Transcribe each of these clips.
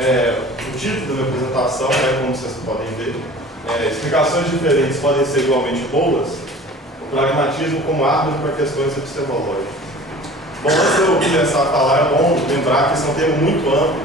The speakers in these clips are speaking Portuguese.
O título da minha apresentação é, como vocês podem ver, explicações diferentes podem ser igualmente boas, o pragmatismo como árbitro para questões epistemológicas. Bom, antes de eu começar a falar, é bom lembrar que esse é um tema muito amplo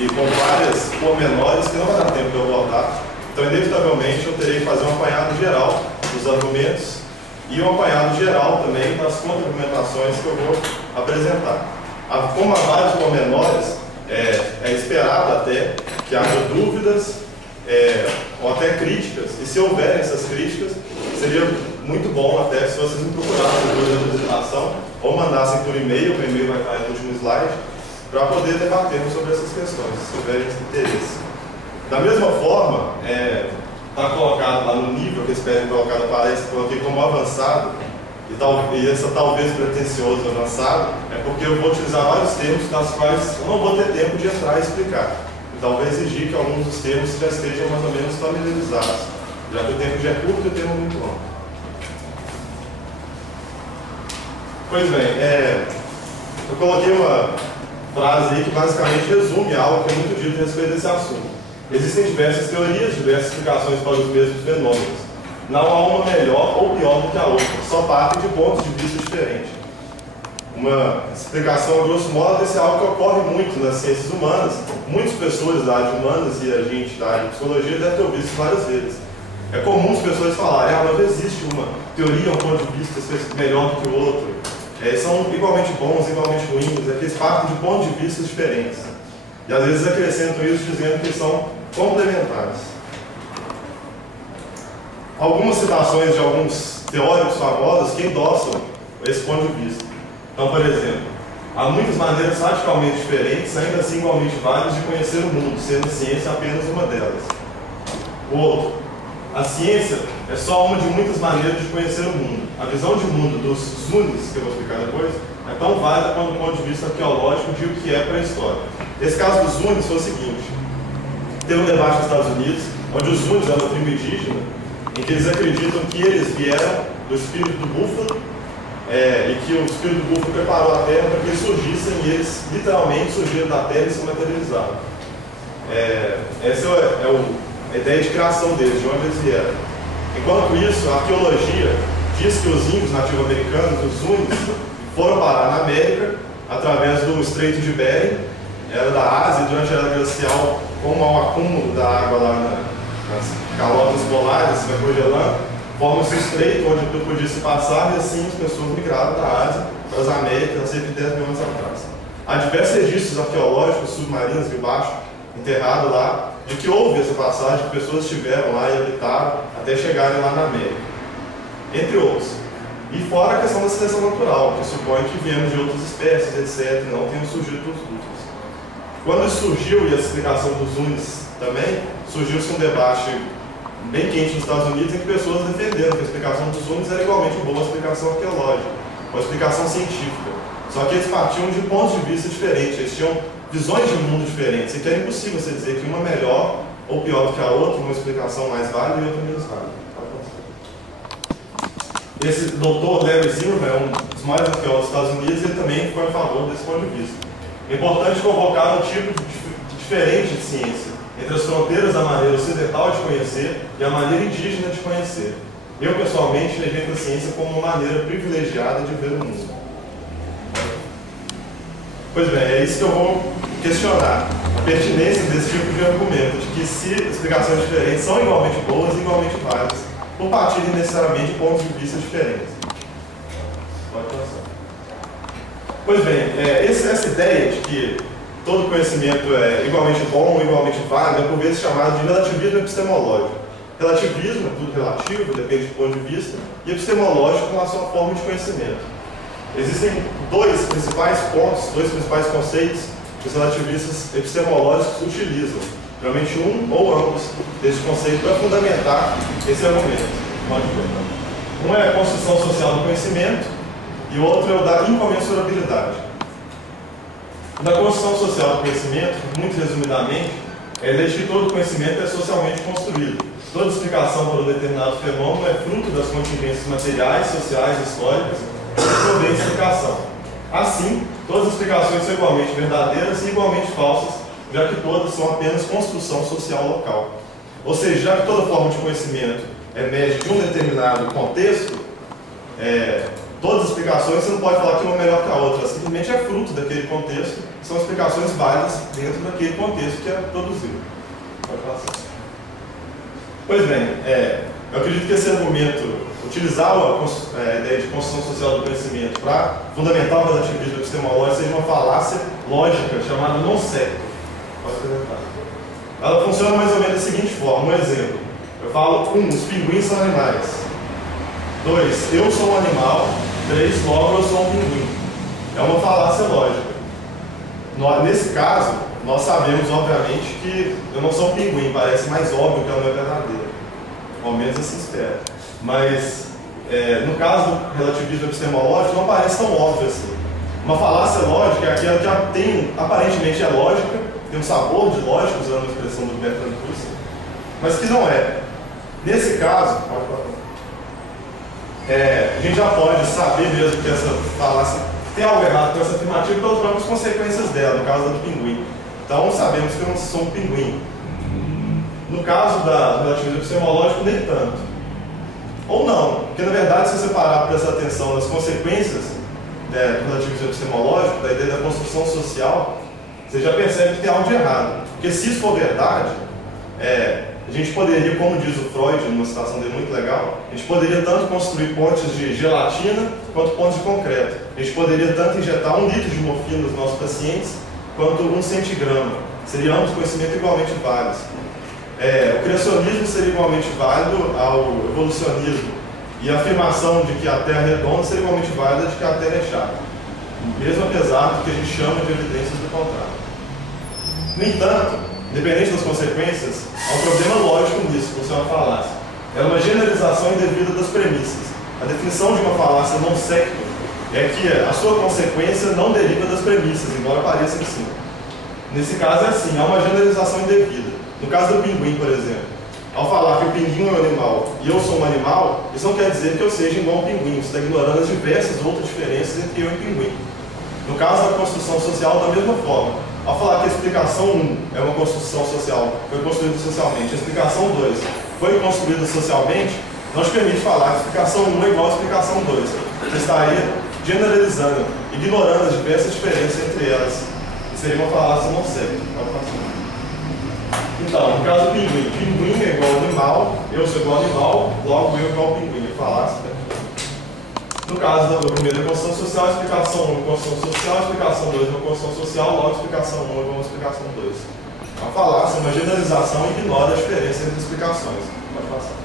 e com várias pormenores que não vai dar tempo de eu abordar. Então, inevitavelmente, eu terei que fazer um apanhado geral dos argumentos e um apanhado geral também das contra-argumentações que eu vou apresentar. Como há vários pormenores, é esperado até que haja dúvidas ou até críticas, e se houverem essas críticas, seria muito bom até se vocês me procurassem depois da apresentação ou mandassem por e-mail, o e-mail vai estar no último slide, para poder debatermos sobre essas questões, se houverem interesse. Da mesma forma, está colocado lá no nível que eles pedem colocar na palestra, coloquei como avançado, e essa talvez pretensioso avançado, é porque eu vou utilizar vários termos das quais eu não vou ter tempo de entrar e explicar. Então, vai exigir que alguns dos termos já estejam mais ou menos familiarizados, já que o tempo já é curto e o tempo é muito longo. Pois bem, eu coloquei uma frase aí que basicamente resume algo que é muito dito a respeito desse assunto. Existem diversas teorias, diversas explicações para os mesmos fenômenos. Não há uma melhor ou pior do que a outra, só partem de pontos de vista diferentes. Uma explicação, a grosso modo, desse é algo que ocorre muito nas ciências humanas. Muitos professores da área de humanas e a gente da área de psicologia devem ter ouvido isso várias vezes. É comum as pessoas falarem, mas não existe uma teoria, um ponto de vista melhor do que o outro. São igualmente bons, igualmente ruins, que eles partem de pontos de vista diferentes. E às vezes acrescentam isso dizendo que são complementares. Algumas citações de alguns teóricos famosos que endossam esse ponto de vista. Então, por exemplo, há muitas maneiras radicalmente diferentes, ainda assim igualmente válidas, de conhecer o mundo, sendo a ciência apenas uma delas. O outro, a ciência é só uma de muitas maneiras de conhecer o mundo. A visão de mundo dos Zunis, que eu vou explicar depois, é tão válida quanto do ponto de vista arqueológico de o que é pré-história. Esse caso dos Zunis foi o seguinte: teve um debate nos Estados Unidos, onde os Zunis eram uma tribo indígena, em que eles acreditam que eles vieram do espírito do búfalo, e que o espírito do búfalo preparou a terra para que eles surgissem, e eles literalmente surgiram da terra e se materializaram. Essa é a ideia de criação deles, de onde eles vieram. Enquanto isso, a arqueologia diz que os índios nativo-americanos, os Zunis, foram parar na América através do Estreito de Bering, era da Ásia, durante a era glacial, como há um acúmulo da água lá nas calotas polares, vai congelando, forma-se um estreito onde tudo podia se passar, e assim as pessoas migraram da Ásia para as Américas há cerca de 10 mil anos atrás. Há diversos registros arqueológicos submarinos debaixo, enterrados lá, de que houve essa passagem, que pessoas estiveram lá e habitaram até chegarem lá na América, entre outros. E fora a questão da seleção natural, que supõe que viemos de outras espécies, etc., não tenham surgido dos últimos. Quando isso surgiu, e a explicação dos Zunis também, surgiu-se um debate bem quente nos Estados Unidos, em que pessoas defenderam que a explicação dos Zunis era igualmente uma boa explicação arqueológica, uma explicação científica. Só que eles partiam de pontos de vista diferentes, eles tinham visões de mundo diferentes, e que era impossível você dizer que uma é melhor ou pior do que a outra, uma explicação mais válida e outra menos válida. Esse doutor Larry Zimmerman é um dos maiores arqueólogos dos Estados Unidos, e ele também foi a favor desse ponto de vista. É importante convocar um tipo diferente de ciência, entre as fronteiras da maneira ocidental de conhecer e a maneira indígena de conhecer. Eu, pessoalmente, rejeito a ciência como uma maneira privilegiada de ver o mundo. Pois bem, é isso que eu vou questionar. A pertinência desse tipo de argumento, de que se explicações diferentes são igualmente boas e igualmente válidas, por partirem necessariamente de pontos de vista diferentes. Pode passar. Pois bem, essa ideia de que todo conhecimento é igualmente bom, igualmente válido, é por vezes chamado de relativismo epistemológico. Relativismo é tudo relativo, depende do ponto de vista, e epistemológico com a sua forma de conhecimento. Existem dois principais pontos, dois principais conceitos que os relativistas epistemológicos utilizam. Geralmente um ou ambos desse conceito para fundamentar esse argumento. Um é a construção social do conhecimento e o outro é o da incomensurabilidade. O da construção social do conhecimento, muito resumidamente, é a ideia de que todo conhecimento é socialmente construído. Toda explicação para um determinado fenômeno é fruto das contingências materiais, sociais, históricas, que provém de explicação. Assim, todas as explicações são igualmente verdadeiras e igualmente falsas já que todas são apenas construção social local. Ou seja, já que toda forma de conhecimento emerge de um determinado contexto, todas as explicações você não pode falar que uma é melhor que a outra, simplesmente é fruto daquele contexto, são explicações válidas dentro daquele contexto que é produzido. Pode falar assim. Pois bem, eu acredito que esse argumento, utilizar a ideia de construção social do conhecimento para fundamentar o relativismo epistemológico, seja uma falácia lógica chamada non sequitur. Pode apresentar. Ela funciona mais ou menos da seguinte forma. Um exemplo. Eu falo, os pinguins são animais. 2, eu sou um animal. 3, logo eu sou um pinguim. É uma falácia lógica. Nesse caso, nós sabemos, obviamente, que eu não sou um pinguim. Parece mais óbvio que ela não é verdadeira. Ao menos assim espera. Mas, no caso do relativismo epistemológico, não parece tão óbvio assim. Uma falácia lógica é aquela que aparentemente é lógica, tem um sabor de lógica, usando a expressão do Bertrand Russell, mas que não é. Nesse caso, a gente já pode saber mesmo que essa falácia tem algo errado com essa afirmativa pelas próprias consequências dela, no caso do pinguim. Então, sabemos que eu não sou um pinguim. No caso do relativismo epistemológico, nem tanto. Ou não, porque na verdade, se você parar para prestar atenção nas consequências do relativismo epistemológico, da ideia da construção social, você já percebe que tem algo de errado. Porque se isso for verdade, a gente poderia, como diz o Freud, numa citação dele muito legal, a gente poderia tanto construir pontes de gelatina quanto pontes de concreto. A gente poderia tanto injetar 1 litro de morfina nos nossos pacientes quanto 1 centigrama. Seriam ambos conhecimentos igualmente válidos. O criacionismo seria igualmente válido ao evolucionismo. E a afirmação de que a Terra é redonda seria igualmente válida de que a Terra é chata. Mesmo apesar do que a gente chama de evidências do contrário. No entanto, independente das consequências, há um problema lógico nisso, que você é uma falácia. É uma generalização indevida das premissas. A definição de uma falácia non sequitur é que a sua consequência não deriva das premissas, embora pareça que sim. Nesse caso é assim, há uma generalização indevida. No caso do pinguim, por exemplo, ao falar que o pinguim é um animal e eu sou um animal, isso não quer dizer que eu seja igual ao pinguim, você está ignorando as diversas outras diferenças entre eu e o pinguim. No caso da construção social, da mesma forma. Ao falar que a explicação 1 é uma construção social, foi construída socialmente, a explicação 2 foi construída socialmente, não te permite falar que a explicação 1 é igual à explicação 2. Você estaria generalizando, ignorando as diversas diferenças entre elas. Isso seria uma falácia non sequitur. Então, no caso do pinguim, pinguim é igual ao animal, eu sou igual ao animal, logo eu igual ao pinguim. Falácia. No caso da primeira construção social, a explicação 1 é uma construção social, a explicação 2 é uma construção social, logo a explicação 1 é igual a explicação 2. A falácia é uma generalização e ignora a diferença entre explicações. Pode passar.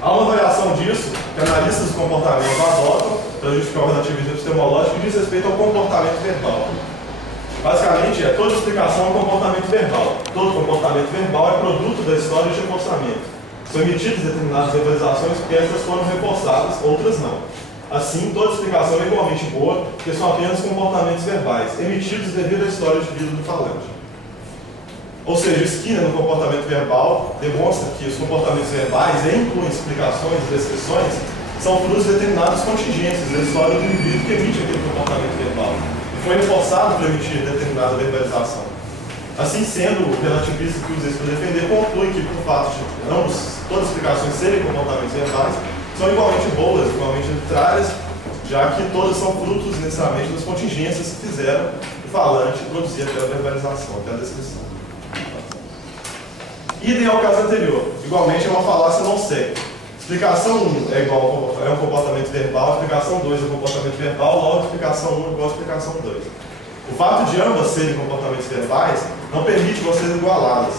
Há uma variação disso que analistas do comportamento adotam para justificar o relativismo epistemológico que diz respeito ao comportamento verbal. Basicamente, toda explicação é um comportamento verbal. Todo comportamento verbal é produto da história de reforçamento. São emitidas determinadas verbalizações porque estas foram reforçadas, outras não. Assim, toda explicação é igualmente boa, porque são apenas comportamentos verbais, emitidos devido à história de vida do falante. Ou seja, Skinner, no comportamento verbal, demonstra que os comportamentos verbais, incluem explicações e descrições, são frutos de determinadas contingências da história do indivíduo que emite aquele comportamento verbal. E foi reforçado para emitir determinada verbalização. Assim sendo, o relativista que usa isso para defender conclui que, por fato de todas as explicações serem comportamentos verbais, são igualmente boas, igualmente arbitrárias, já que todas são frutos necessariamente das contingências que fizeram o falante produzir aquela verbalização, aquela descrição. Idem ao caso anterior, igualmente é uma falácia non sequitur. Explicação 1 é um comportamento verbal, explicação 2 é um comportamento verbal, logo explicação 1 é igual a explicação 2. O fato de ambas serem comportamentos verbais não permite vocês igualá-las.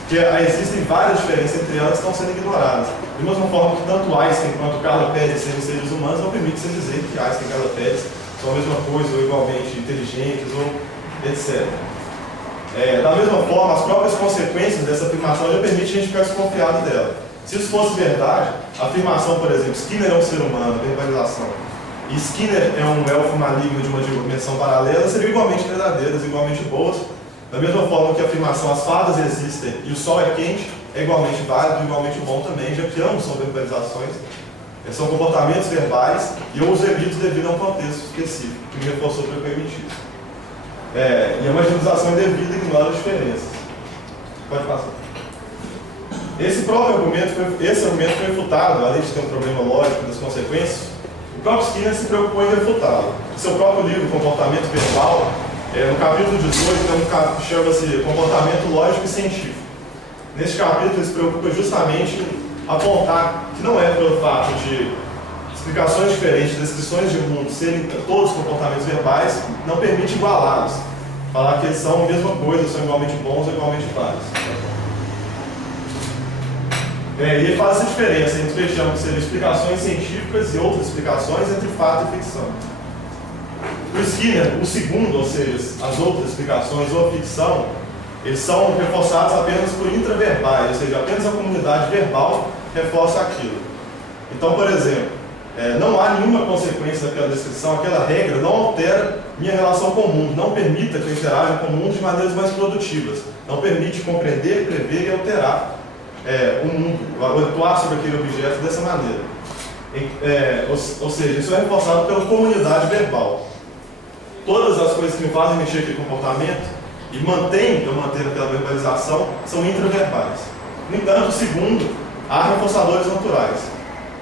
Porque existem várias diferenças entre elas que estão sendo ignoradas. Da mesma forma que tanto Einstein quanto Carla Pérez serem seres humanos não permite você dizer que Einstein e Carla Pérez são a mesma coisa ou igualmente inteligentes ou etc. Da mesma forma, as próprias consequências dessa afirmação já permitem a gente ficar desconfiado dela. Se isso fosse verdade, a afirmação, por exemplo, Skinner é um ser humano, verbalização, e Skinner é um elfo maligno de uma dimensão paralela, seriam igualmente verdadeiras, igualmente boas. Da mesma forma que a afirmação as fadas existem e o sol é quente, é igualmente válido, igualmente bom também, já que ambos são verbalizações, são comportamentos verbais, e eu os evito devido a um contexto específico, que me reforçou para eu emitir. E a marginalização indevida ignora as diferenças. Pode passar. Esse argumento foi refutado, além de ter um problema lógico das consequências. O próprio Skinner se preocupou em refutá-lo. Em seu próprio livro, Comportamento Verbal, no capítulo 18, tem um capítulo que chama-se Comportamento Lógico e Científico. Neste capítulo, ele se preocupa justamente em apontar que não é pelo fato de explicações diferentes, descrições de mundo serem todos comportamentos verbais, não permite igualá-los. Falar que eles são a mesma coisa, são igualmente bons ou igualmente vários. E ele faz essa diferença entre o que ele chama de ser explicações científicas e outras explicações entre fato e ficção. O Skinner, o segundo, ou seja, as outras explicações ou a ficção, eles são reforçados apenas por intraverbais, ou seja, apenas a comunidade verbal reforça aquilo. Então, por exemplo, não há nenhuma consequência daquela descrição, aquela regra não altera minha relação com o mundo, não permita que eu interaja com o mundo de maneiras mais produtivas, não permite compreender, prever e alterar o mundo, atuar sobre aquele objeto dessa maneira. Ou seja, isso é reforçado pela comunidade verbal. Todas as coisas que me fazem mexer aquele comportamento e mantêm eu manter aquela verbalização são intraverbais. No entanto, segundo, há reforçadores naturais.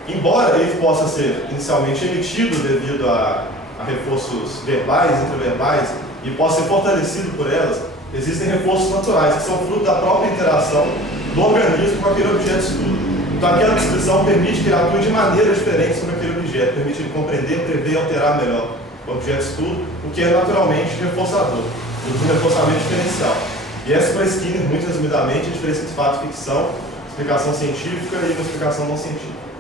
Embora ele possa ser inicialmente emitido devido a reforços verbais, intraverbais, e possa ser fortalecido por elas, existem reforços naturais, que são fruto da própria interação do organismo com aquele objeto de estudo. Então, aquela descrição permite que ele atue de maneira diferente sobre aquele objeto, permite ele compreender, prever e alterar melhor o objeto de estudo, o que é naturalmente reforçador, um reforçamento diferencial. E essa, para Skinner, muito resumidamente, a diferença entre fato e ficção, explicação científica e uma explicação não científica.